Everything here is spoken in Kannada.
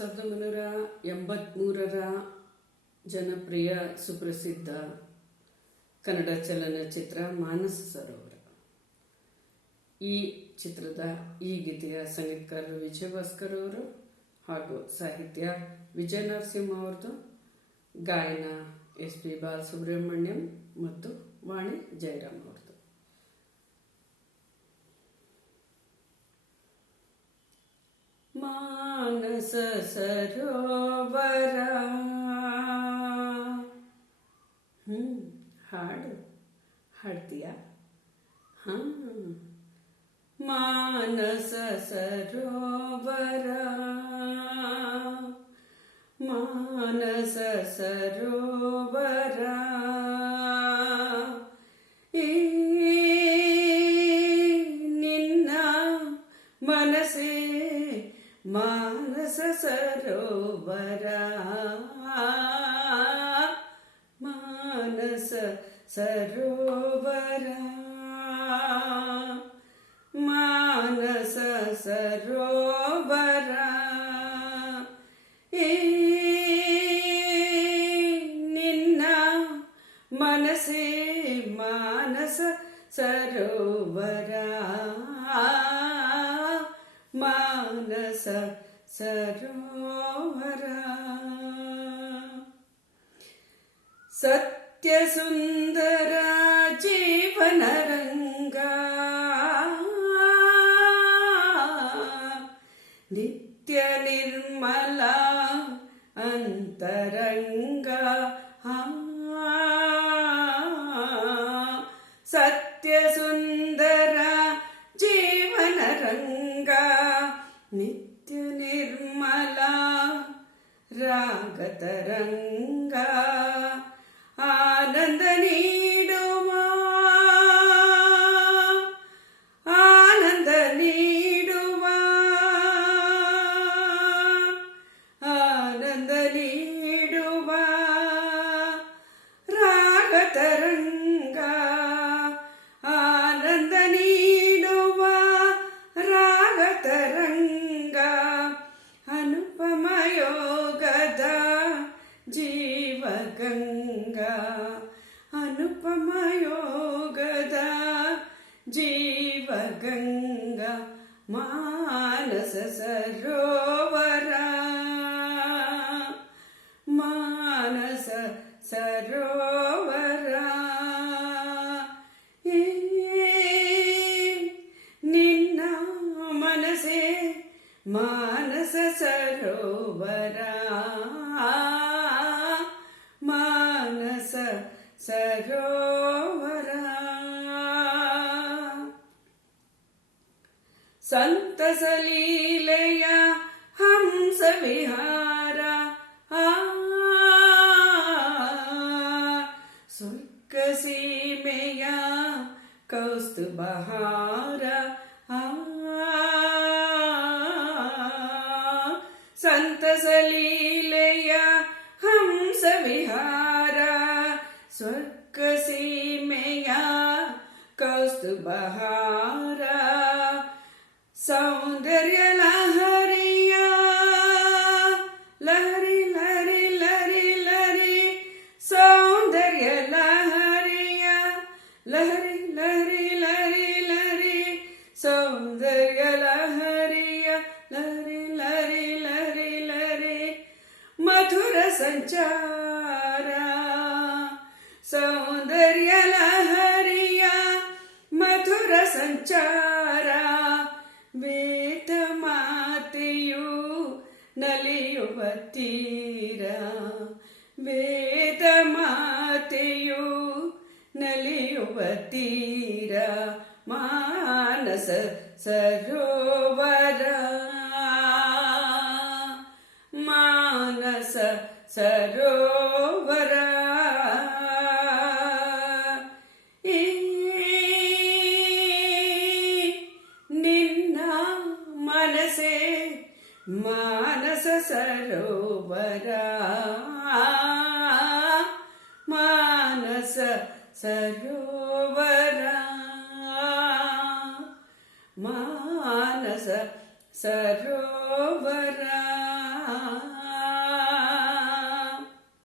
1983ರ ಜನಪ್ರಿಯ ಸುಪ್ರಸಿದ್ಧ ಕನ್ನಡ ಚಲನಚಿತ್ರ ಮಾನಸ ಸರೋವರ. ಈ ಚಿತ್ರದ ಈ ಗೀತೆಯ ಸಂಗೀತಕಾರರು ವಿಜಯ ಭಾಸ್ಕರ್ ಅವರು ಹಾಗೂ ಸಾಹಿತ್ಯ ವಿಜಯ ನರಸಿಂಹ ಅವರದು, ಗಾಯನ SP ಬಾಲಸುಬ್ರಹ್ಮಣ್ಯಂ ಮತ್ತು ವಾಣಿ ಜಯರಾಮ್ ಅವರದು. ಮಾನಸ ಸರೋವರ ಹಾಡ್ತೀಯಾ? ಮಾನಸ ಸರೋವರ, ಮಾನಸ ಸರೋವರ, ಈ ನಿನ್ನ ಮನಸೇ ಮಾನಸ ಸರೋವರ, ಮಾನಸ ಸರೋವರ, ಮಾನಸ ಸರೋವರ, ಈ ನಿನ್ನ ಮನಸೇ ಮಾನಸ ಸರೋವರ, ಮಾನಸ ಸರೋವರ. ಸತ್ಯ ಸುಂದರ ಜೀವನ ರಂಗ, ನಿತ್ಯ ನಿರ್ಮಲ ಅಂತರಂಗ, ಸತ್ಯ ಸುಂದರ ಜೀವನ ರಂಗ, ನಿತ್ಯ ನಿರ್ಮಲ ರಾಗತರಂಗ, ಆನಂದ ನೀಡುವ, ಆನಂದ ನೀಡುವ, ಆನಂದ ನೀಡುವ ರಾಗತರಂಗ, ಆನಂದ ನೀಡುವ ರಾಗತರಂಗ, ಅನುಪಮ ಯೋಗದ ಜೀವಗಂಗಾ, ಅನುಪಮ ಯೋಗದ ಜೀವಗಂಗಾ, ಮಾನಸ ಸರೋವರ, ಮಾನಸ ಸರೋವರ, ಈ ನಿನ್ನ ಮನಸೇ ಮಾನಸ ಸರೋವರ, ಮಾನಸ ಸರೋವರ. ಸಂತಸ ಲೀಲೆಯ ಹಂಸ ವಿಹಾರ, ಸ್ವರ್ಗ ಸೀಮೆಯ ಕೌಸ್ತುಭಹಾರ, ಸಂತಸ ಲೀಲೆಯ ಹಂಸ ವಿಹಾರ, ಸ್ವರ್ಗ ಸೀಮೆಯ ಕೌಸ್ತುಭಹಾರ, ಸೌಂದರ್ಯ ಲಹರಿಯ ಲಹರಿ ಲಹರಿ ಲಹರಿ ಲಹರಿ, ಸೌಂದರ್ಯ ಲಹರಿಯ ಲಹರಿ ಲಹರಿ ಲಹರಿ ಲಹರಿ, ಸೌಂದರ್ಯ ಲಹರಿಯ ಲಹರಿ ಲಹರಿ ಲಹರಿ ಲಹರಿ, ಮಧುರ ಸಂಚಾರ, ಸೌಂದರ್ಯ ಲಹರಿಯ ಮಧುರ ಸಂಚಾರ, ವೇದ ಮಾತೆಯು ನಲಿಯುವ ತೀರ, ವೇದ ಮಾತೆಯು ನಲಿಯುವ ತೀರ, ಮಾನಸ ಸರೋವರ, ಮಾನಸ ಸರೋವರ, ಈ ನಿನ್ನ ಮನಸೇ ಮಾನಸ ಸರೋವರ, ಮಾನಸ ಸರೋವರ, ಮಾನಸ ಸರೋವರ.